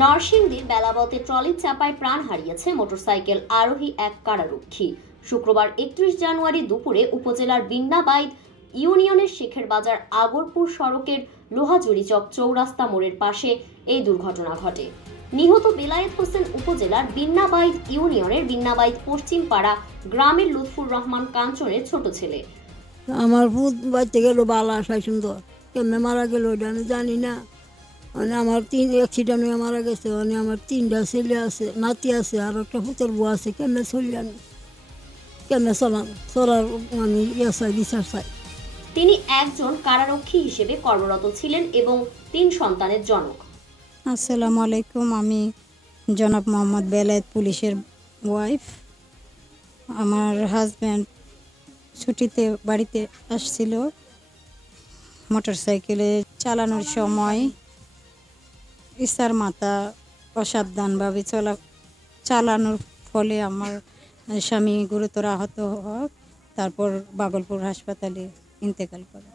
নরসিংদীর বেলাবতে ট্রলির চাপায় প্রাণ হারিয়েছে মোটরসাইকেল আরোহী এক কারারক্ষী। শুক্রবার 31 জানুয়ারি দুপুরে উপজেলার বিন্নাবাইদ ইউনিয়নের শেখের বাজার আগরপুর সড়কের লোহাজুড়িচক চৌরাস্তা মোড়ের পাশে এই দুর্ঘটনা ঘটে। নিহত বেলায়েত হোসেন উপজেলার বিন্নাবাইদ ইউনিয়নের বিন্নাবাইদ পশ্চিম পাড়া গ্রামের লুৎফুর রহমান কাঞ্চনের ছোট ছেলে। আমার ভূত বাড়তে গেল বালা আসায় সুন্দর, কেমনে মারা গেল ওটা আমি জানি না। মানে আমার 3 অ্যাক্সিডেন্ট হয়ে মারা গেছে। মানে আমার 3টা ছেলে আছে, নাতি আছে, আর একটা পুতের বউ আছে। কেমনে চললেন, কেমনে চলার মানে চাই, বিচার চাই। তিনি একজন কারারক্ষী হিসেবে কর্মরত ছিলেন এবং 3 সন্তানের জনক। আসসালামু আলাইকুম, আমি জনাব মোহাম্মদ বেলায়েত পুলিশের ওয়াইফ। আমার হাজব্যান্ড ছুটিতে বাড়িতে আসছিল। মোটরসাইকেলে চালানোর সময় ইসার মাথা অসাবধানভাবে চালানোর ফলে আমার স্বামী গুরুতর আহত হয়। তারপর ভাগলপুর হাসপাতালে ইন্তেকাল করে।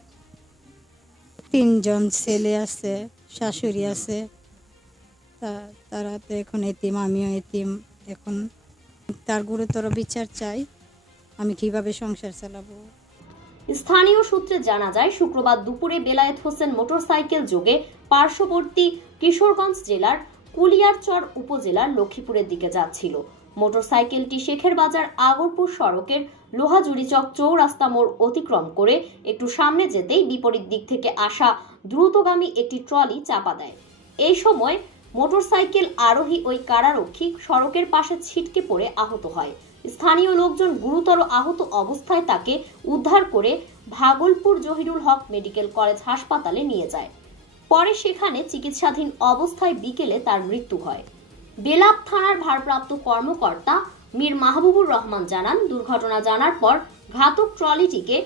3 জন ছেলে আছে, শাশুড়ি আছে। তারা তো এখন এতিম, আমিও এতিম। এখন তার গুরুতর বিচার চাই। আমি কিভাবে সংসার চালাবো। স্থানীয় সূত্রে জানা যায়, শুক্রবার দুপুরে বেলায়েত হোসেন মোটরসাইকেল যোগে পার্শ্ববর্তী কিশোরগঞ্জ জেলার কুলিয়ারচর উপজেলার লক্ষ্মীপুরের দিকে যাচ্ছিল। মোটরসাইকেলটি শেখের বাজার আগরপুর সড়কের লোহাজুড়িচক চৌরাস্তা মোড় অতিক্রম করে একটু সামনে যেতেই বিপরীত দিক থেকে আসা দ্রুতগামী একটি ট্রলি চাপা দেয়। এই সময় মোটরসাইকেল আরোহী ওই কারারক্ষী সড়কের পাশে ছিটকে পড়ে আহত হয়। স্থানীয় লোকজন গুরুতর আহত অবস্থায় তাকে উদ্ধার করে ভাগলপুর জহিরুল হক মেডিকেল কলেজ হাসপাতালে নিয়ে যায়। পরে সেখানে চিকিৎসাধীন অবস্থায় বিকেলে তার মৃত্যু হয়। বেলাব থানার ভারপ্রাপ্ত কর্মকর্তা মীর মাহবুবুর রহমান জানান, দুর্ঘটনা জানার পর ঘাতক ট্রলিটিকে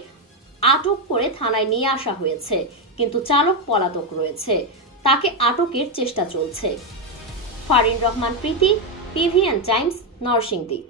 আটক করে থানায় নিয়ে আসা হয়েছে, কিন্তু চালক পলাতক রয়েছে। তাকে আটকের চেষ্টা চলছে। ফারিন রহমান প্রীতি, PVN টাইমস, নরসিংদী।